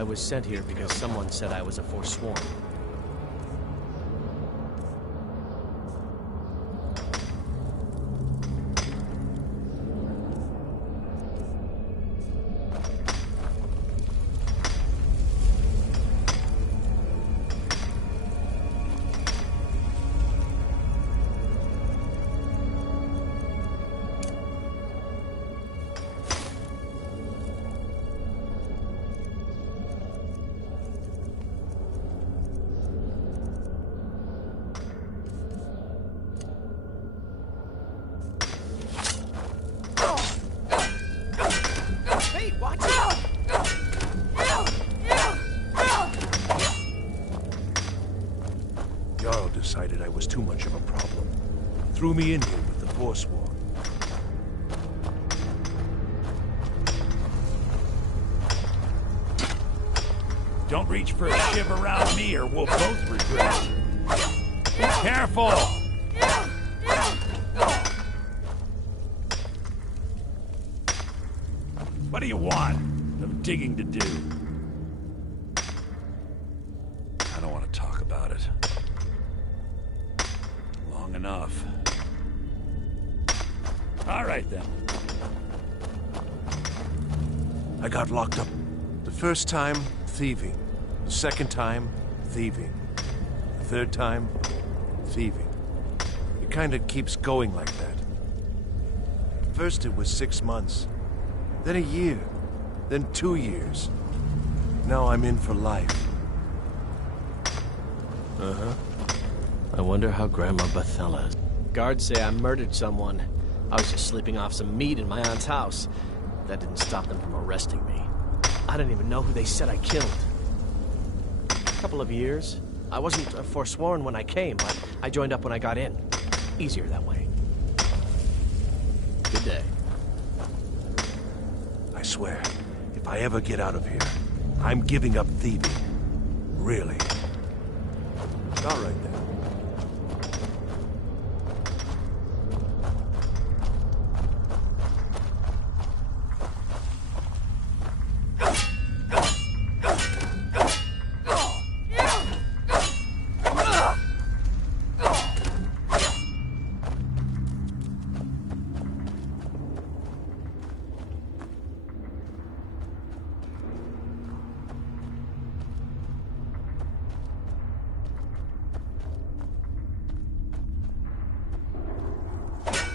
I was sent here because someone said I was a Forsworn. Decided I was too much of a problem. Threw me in here with the Forsworn. Don't reach for a shiv around me or we'll both regret it. Be careful! What do you want? I'm digging to do. I don't want to talk about it. Long enough. All right, then. I got locked up. The first time, thieving. The second time, thieving. The third time, thieving. It kind of keeps going like that. First it was 6 months. Then a year. Then 2 years. Now I'm in for life. Uh-huh. I wonder how Grandma Bethella is. Guards say I murdered someone. I was just sleeping off some meat in my aunt's house. That didn't stop them from arresting me. I don't even know who they said I killed. A couple of years. I wasn't Forsworn when I came, but I joined up when I got in. Easier that way. Good day. I swear, if I ever get out of here, I'm giving up thieving. Really. All right then.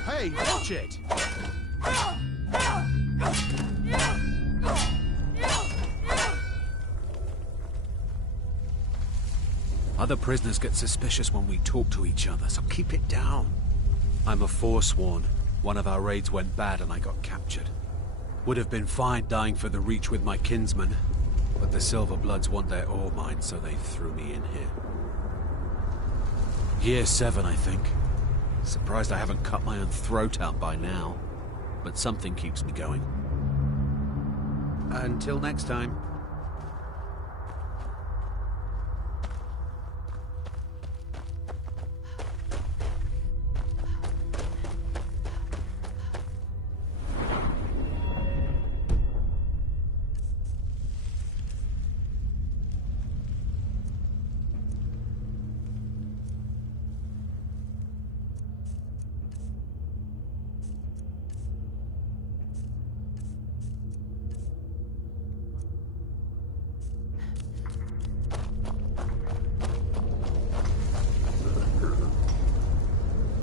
Hey, watch it! Other prisoners get suspicious when we talk to each other, so keep it down. I'm a Forsworn. One of our raids went bad and I got captured. Would have been fine dying for the Reach with my kinsmen, but the Silverbloods want their ore mine, so they threw me in here. Year 7, I think. Surprised I haven't cut my own throat out by now, but something keeps me going. Until next time.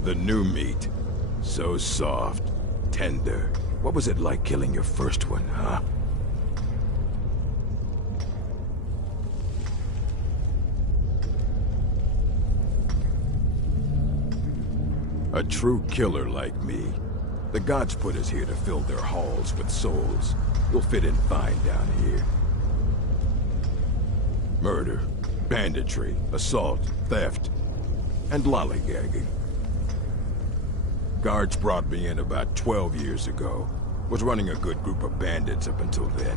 The new meat. So soft, tender. What was it like killing your first one, huh? A true killer like me. The gods put us here to fill their halls with souls. You'll fit in fine down here. Murder, banditry, assault, theft, and lollygagging. Guards brought me in about 12 years ago. Was running a good group of bandits up until then.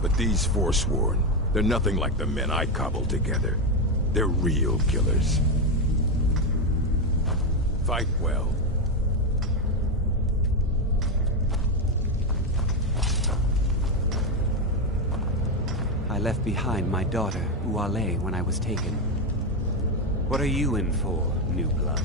But these Forsworn, they're nothing like the men I cobbled together. They're real killers. Fight well. I left behind my daughter, Uale, when I was taken. What are you in for, new blood?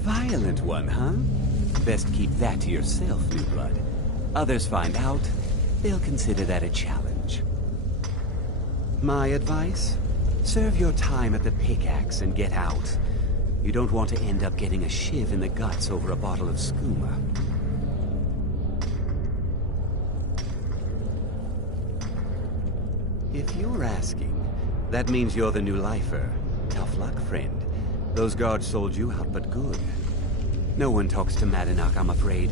Violent one, huh? Best keep that to yourself, new blood. Others find out, they'll consider that a challenge. My advice? Serve your time at the pickaxe and get out. You don't want to end up getting a shiv in the guts over a bottle of skooma. If you're asking, that means you're the new lifer. Tough luck, friend. Those guards sold you out, but good. No one talks to Madanach, I'm afraid.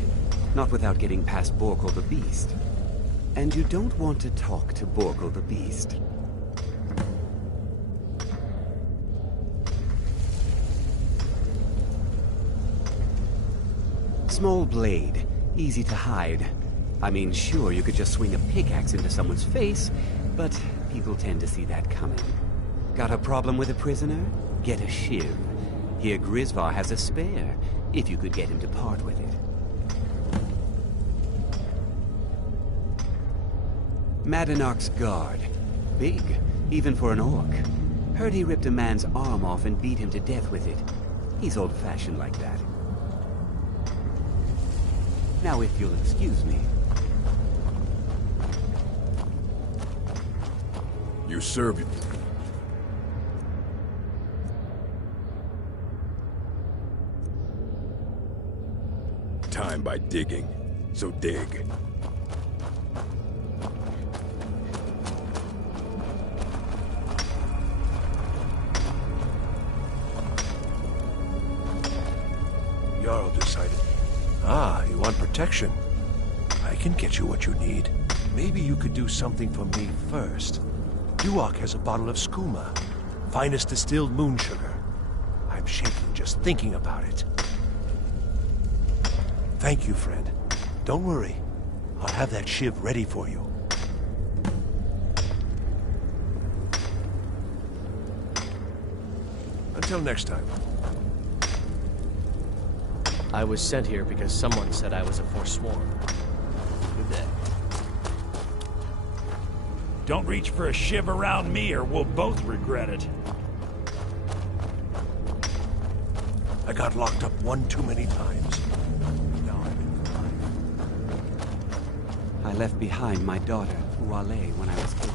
Not without getting past Borkle the Beast. And you don't want to talk to Borkle the Beast. Small blade, easy to hide. I mean, sure, you could just swing a pickaxe into someone's face, but people tend to see that coming. Got a problem with a prisoner? Get a shiv. Here Grisvar has a spare, if you could get him to part with it. Madanach's guard. Big, even for an orc. Heard he ripped a man's arm off and beat him to death with it. He's old-fashioned like that. Now if you'll excuse me. You serve... time by digging, so dig. Jarl decided. Ah, you want protection? I can get you what you need. Maybe you could do something for me first. Duak has a bottle of skooma, finest distilled moon sugar. I'm shaking just thinking about it. Thank you, friend. Don't worry. I'll have that shiv ready for you. Until next time. I was sent here because someone said I was a Forsworn. Good day. Don't reach for a shiv around me or we'll both regret it. I got locked up one too many times. Now I'm in for life. I left behind my daughter, Uale, when I was taken.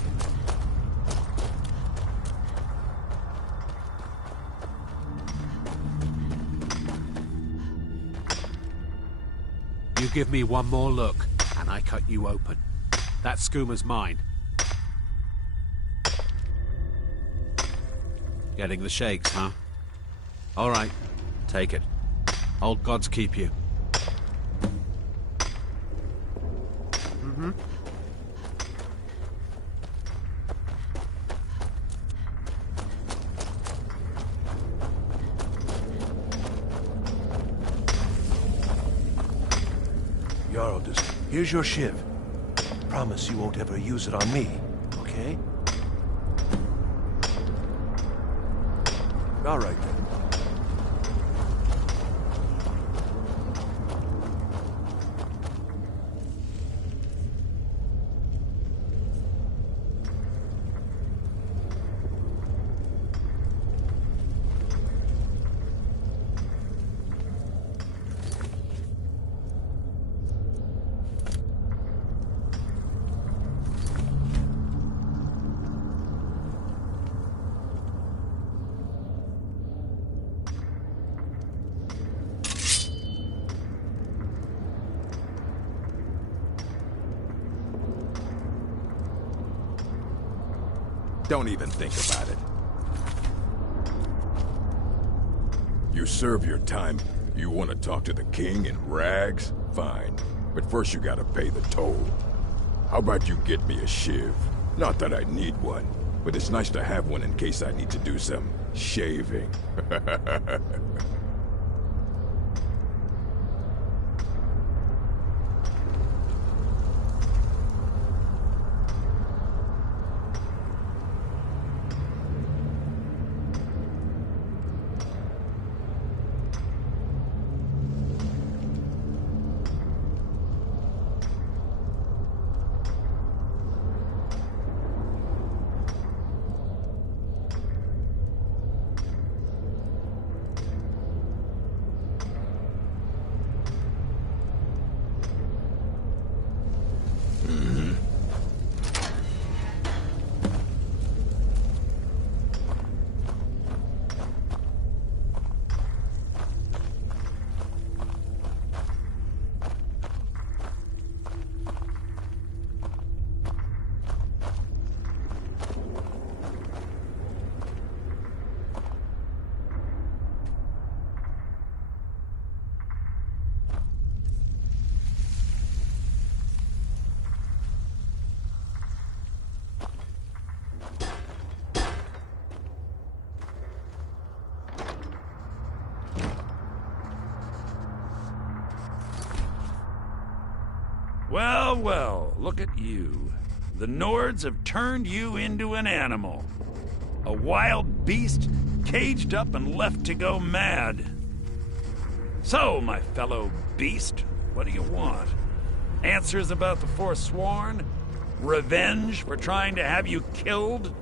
You give me one more look, and I cut you open. That skooma's mine. Getting the shakes, huh? All right, take it. Old gods keep you. Mm-hmm. Jarl does. Here's your shiv. Promise you won't ever use it on me, okay? All right then. Don't even think about it. You serve your time. You want to talk to the king in rags? Fine. But first you gotta pay the toll. How about you get me a shiv? Not that I need one, but it's nice to have one in case I need to do some shaving. Well, well, look at you. The Nords have turned you into an animal. A wild beast, caged up and left to go mad. So, my fellow beast, what do you want? Answers about the Forsworn? Revenge for trying to have you killed?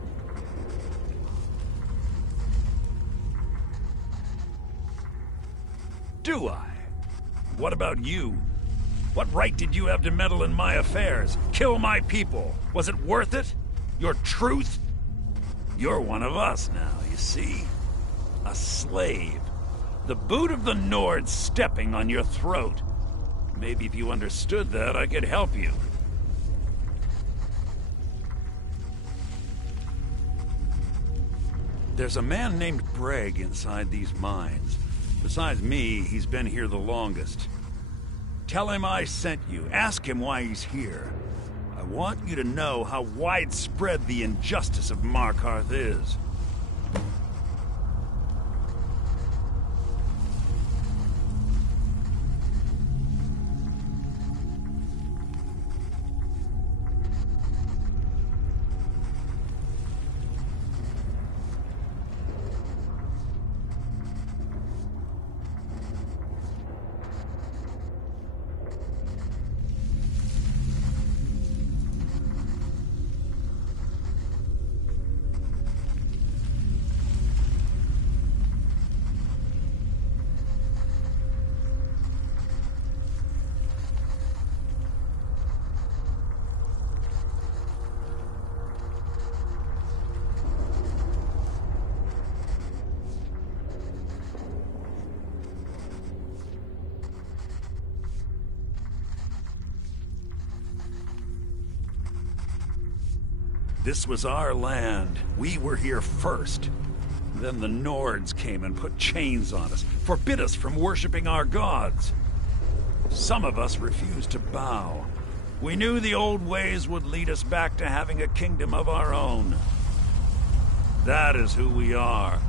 Do I? What about you? What right did you have to meddle in my affairs? Kill my people? Was it worth it? Your truth? You're one of us now, you see? A slave. The boot of the Nord stepping on your throat. Maybe if you understood that, I could help you. There's a man named Breg inside these mines. Besides me, he's been here the longest. Tell him I sent you. Ask him why he's here. I want you to know how widespread the injustice of Markarth is. This was our land. We were here first. Then the Nords came and put chains on us, forbid us from worshipping our gods. Some of us refused to bow. We knew the old ways would lead us back to having a kingdom of our own. That is who we are.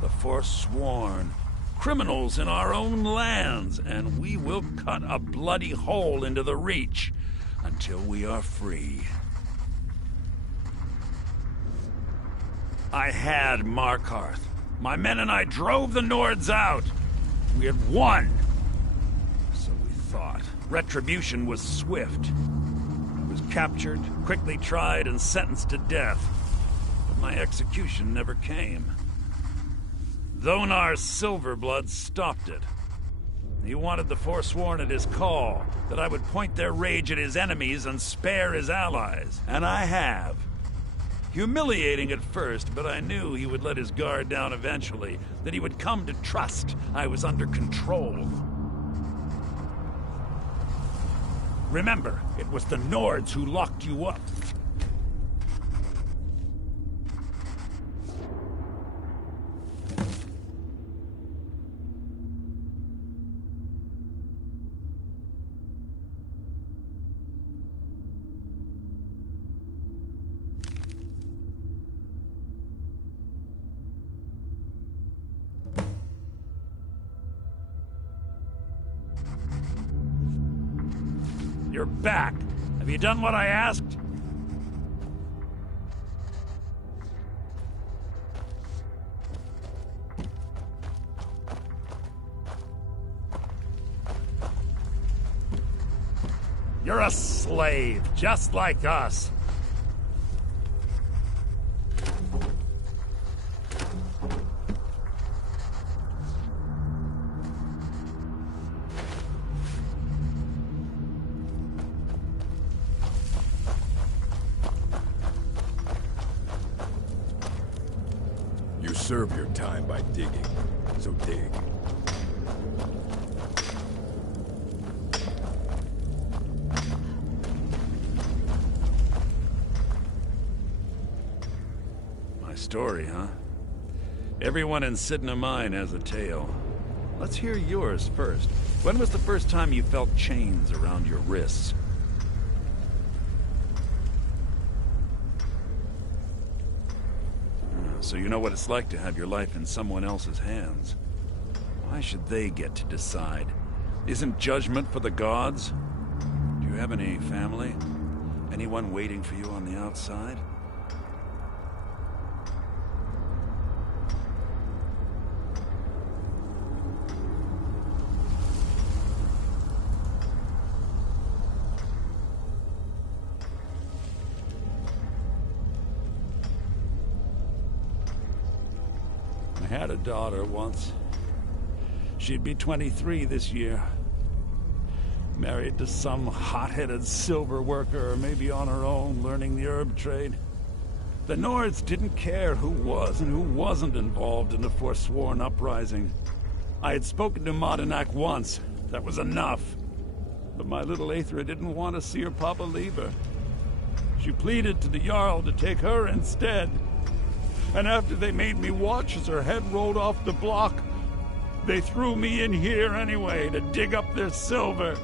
The Forsworn. Criminals in our own lands, and we will cut a bloody hole into the Reach until we are free. I had Markarth. My men and I drove the Nords out. We had won. So we thought. Retribution was swift. I was captured, quickly tried, and sentenced to death. But my execution never came. Thonar Silverblood stopped it. He wanted the Forsworn at his call, that I would point their rage at his enemies and spare his allies. And I have. Humiliating at first, but I knew he would let his guard down eventually, that he would come to trust I was under control. Remember, it was the Nords who locked you up. You're back. Have you done what I asked? You're a slave, just like us. You serve your time by digging, so dig. My story, huh? Everyone in Cidhna Mine has a tale. Let's hear yours first. When was the first time you felt chains around your wrists? So you know what it's like to have your life in someone else's hands. Why should they get to decide? Isn't judgment for the gods? Do you have any family? Anyone waiting for you on the outside? I had a daughter once. She'd be 23 this year. Married to some hot-headed silver worker, or maybe on her own, learning the herb trade. The Nords didn't care who was and who wasn't involved in the Forsworn uprising. I had spoken to Madanach once. That was enough. But my little Aethra didn't want to see her papa leave her. She pleaded to the Jarl to take her instead. And after they made me watch as her head rolled off the block, they threw me in here anyway to dig up their silver.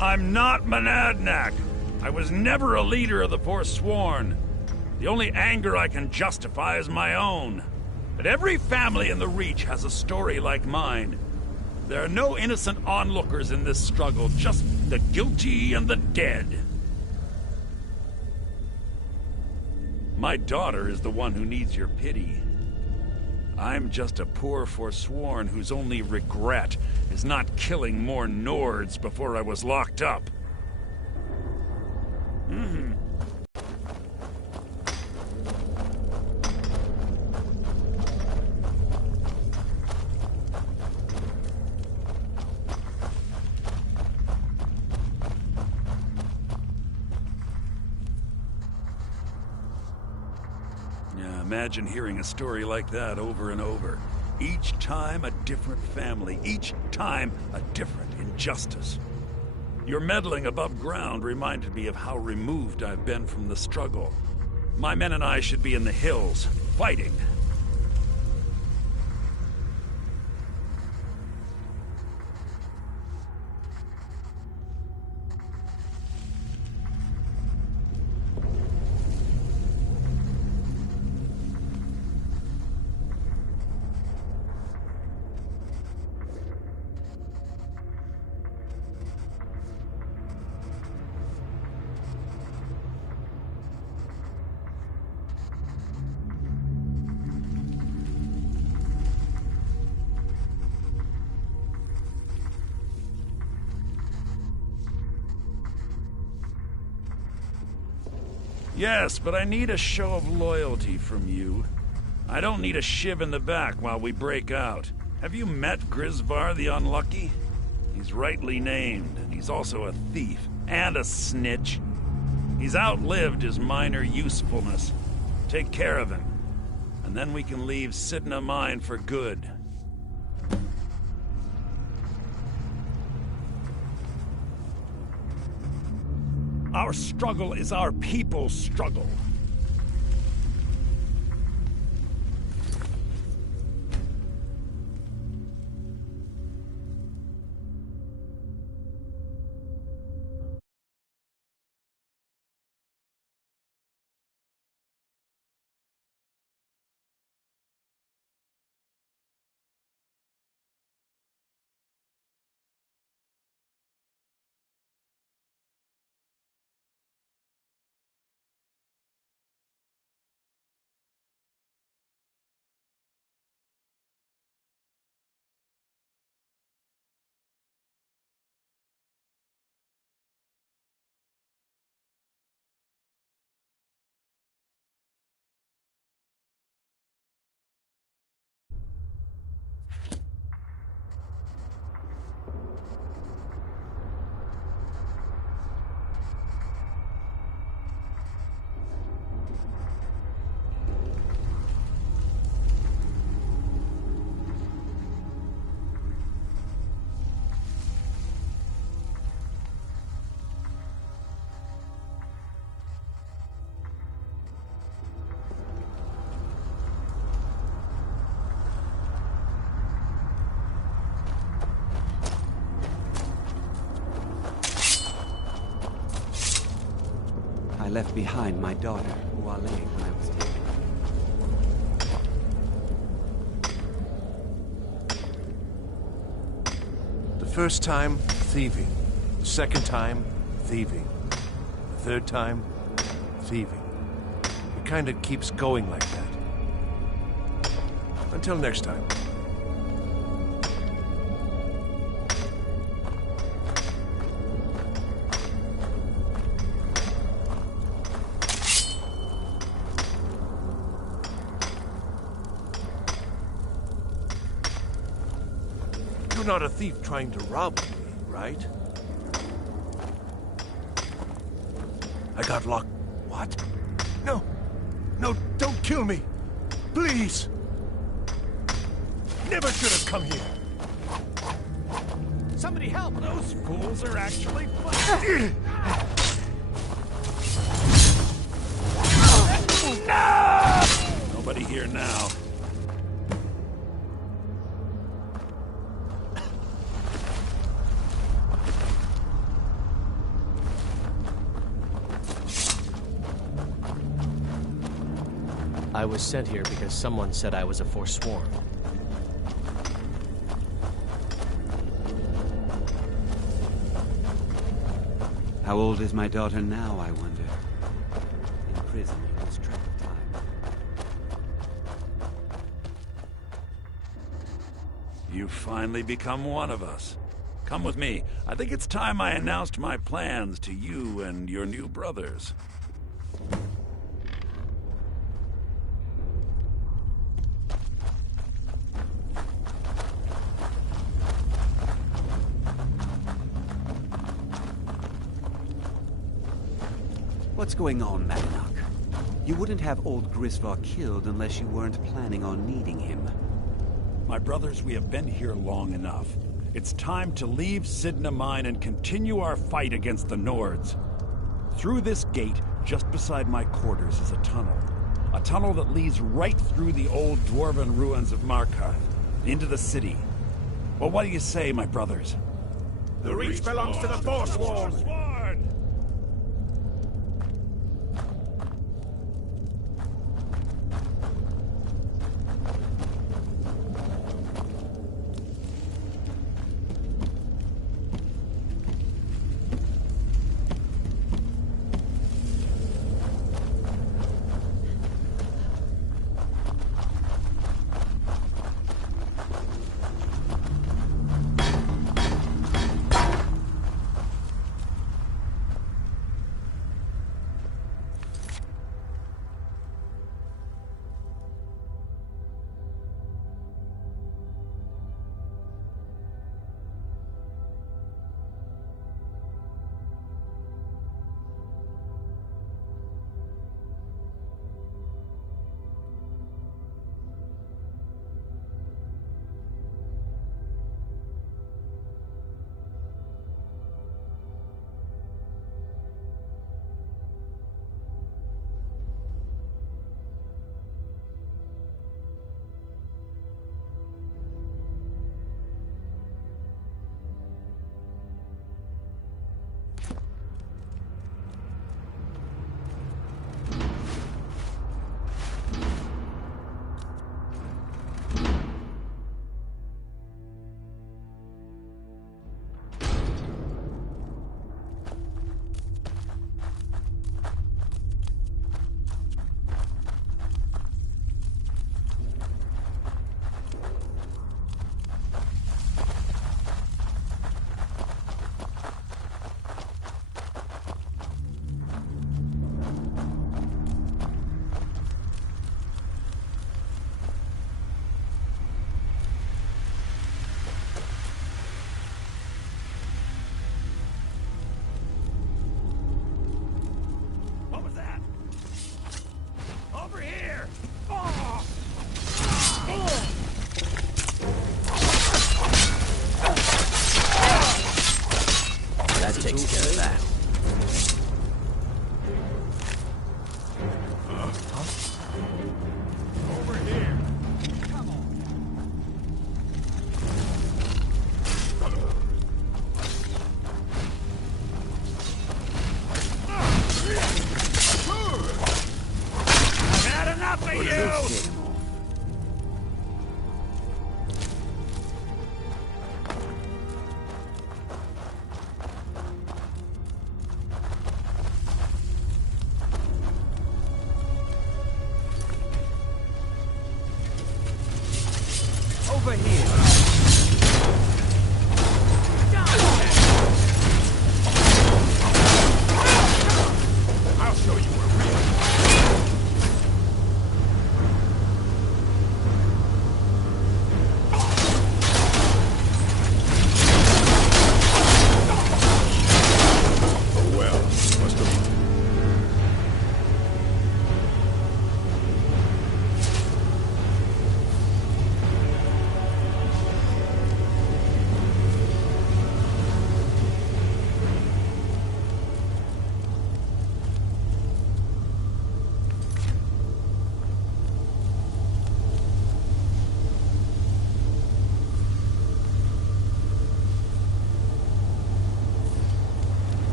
I'm not Madanach. I was never a leader of the Forsworn. The only anger I can justify is my own. But every family in the Reach has a story like mine. There are no innocent onlookers in this struggle, just the guilty and the dead. My daughter is the one who needs your pity. I'm just a poor Forsworn whose only regret is not killing more Nords before I was locked up. Yeah, imagine hearing a story like that over and over. Each time a different family, each time a different injustice. Your meddling above ground reminded me of how removed I've been from the struggle. My men and I should be in the hills, fighting. Yes, but I need a show of loyalty from you. I don't need a shiv in the back while we break out. Have you met Grisvar the Unlucky? He's rightly named, and he's also a thief and a snitch. He's outlived his minor usefulness. Take care of him, and then we can leave Cidhna Mine for good. Our struggle is our people's struggle. left behind my daughter, Wale, when I was taken. The first time, thieving. The second time, thieving. The third time, thieving. It kind of keeps going like that. Until next time. You're not a thief trying to rob me, right? I got locked. What? No! No, don't kill me! Please! Never should have come here! Somebody help! Those fools are actually fighting! No! Nobody here now. I was sent here because someone said I was a Forsworn. How old is my daughter now, I wonder? In prison, you lose track of time. You've finally become one of us. Come with me. I think it's time I announced my plans to you and your new brothers. What's going on, Madanach? You wouldn't have old Grisvar killed unless you weren't planning on needing him. My brothers, we have been here long enough. It's time to leave Cidhna Mine and continue our fight against the Nords. Through this gate, just beside my quarters, is a tunnel. A tunnel that leads right through the old dwarven ruins of Markarth, into the city. Well, what do you say, my brothers? The Reach belongs to the Forsworn! Takes care of that. Over here! Come on!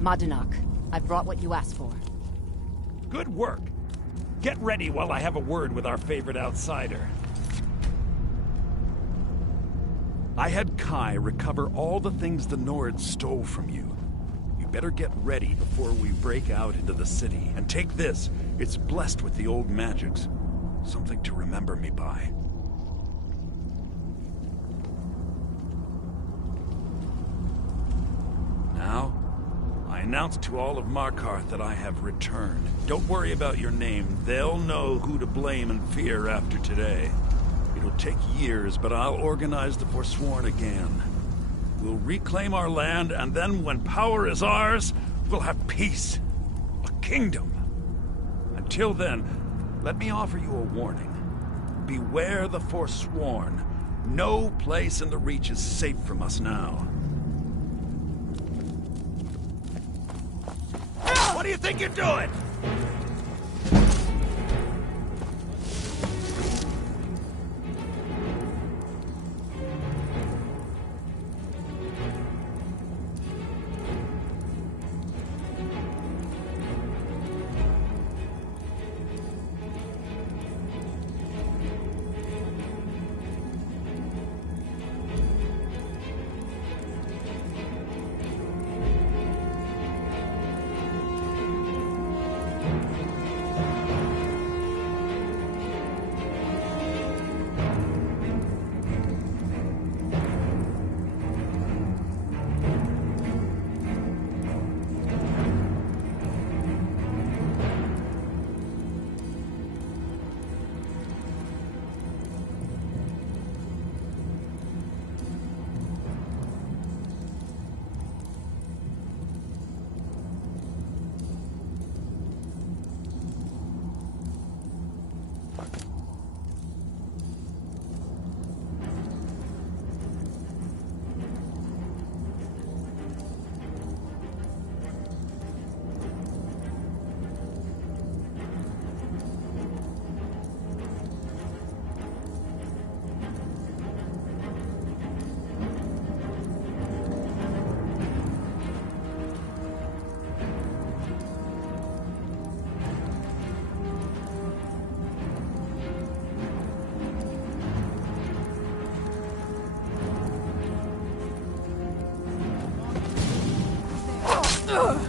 Madanach, I've brought what you asked for. Good work. Get ready while I have a word with our favorite outsider. I had Kai recover all the things the Nords stole from you. You better get ready before we break out into the city. And take this. It's blessed with the old magics. Something to remember me by. Now, I announce to all of Markarth that I have returned. Don't worry about your name. They'll know who to blame and fear after today. It'll take years, but I'll organize the Forsworn again. We'll reclaim our land, and then when power is ours, we'll have peace. A kingdom. Until then, let me offer you a warning. Beware the Forsworn. No place in the Reach is safe from us now. What do you think you're doing?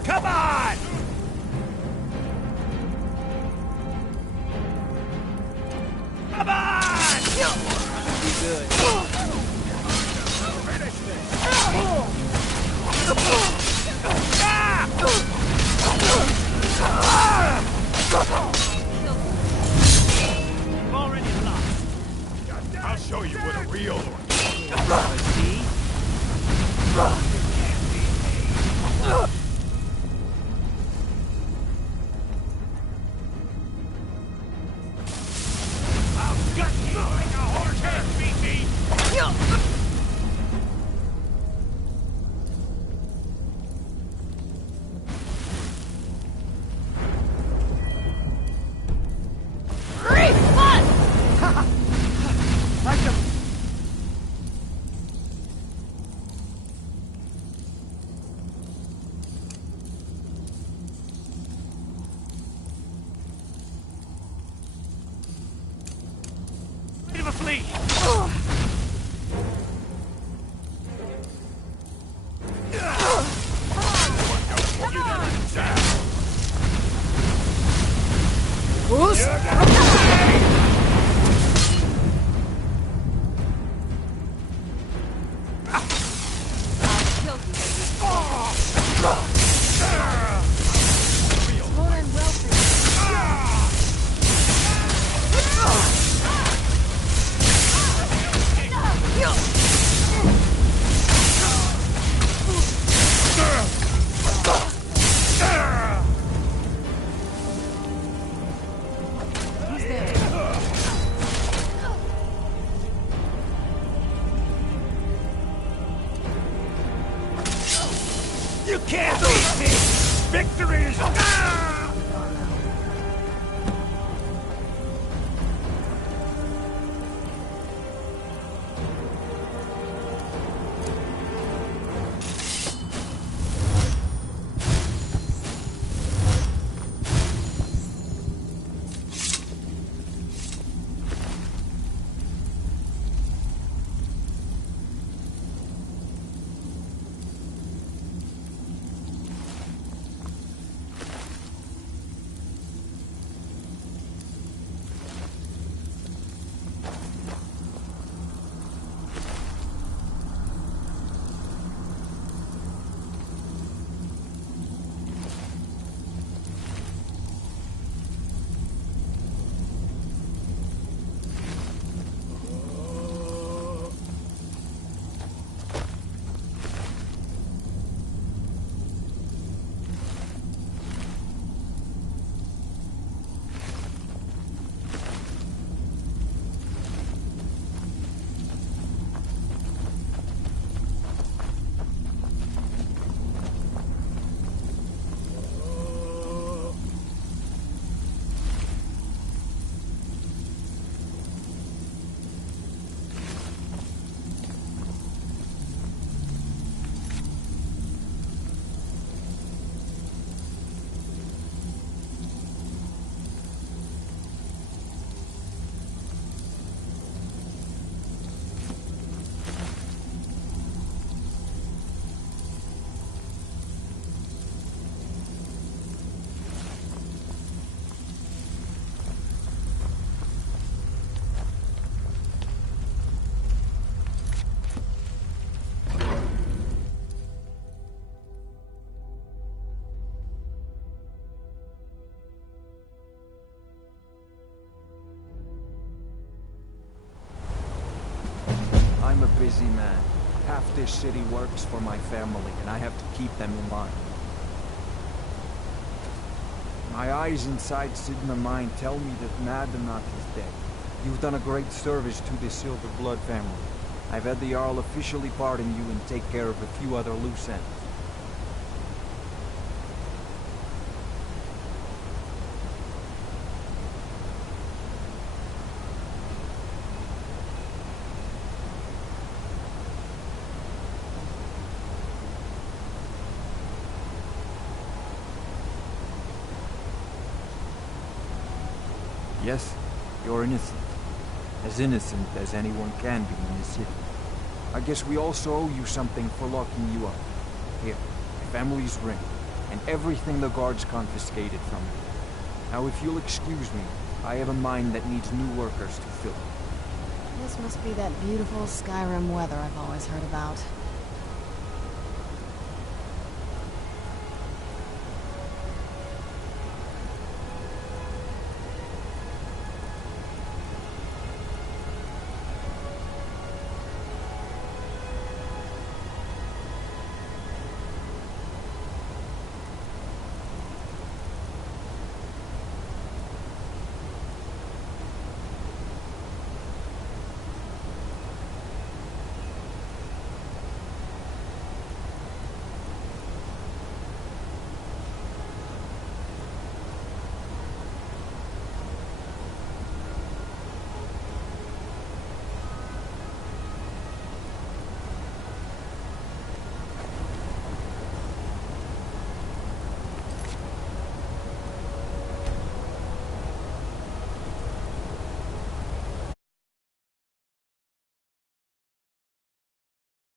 Come on! Come on! Be good. Finish this! You've already lost. I'll show you what a real one. See? Flee! You can't beat me! Victory is... busy man. Half this city works for my family, and I have to keep them in line. My eyes inside Cidhna Mine tell me that Madanach is dead. You've done a great service to the Silver Blood family. I've had the Jarl officially pardon you and take care of a few other loose ends. Yes, you're innocent. As innocent as anyone can be in this city. I guess we also owe you something for locking you up. Here, my family's ring, and everything the guards confiscated from me. Now if you'll excuse me, I have a mine that needs new workers to fill it. This must be that beautiful Skyrim weather I've always heard about.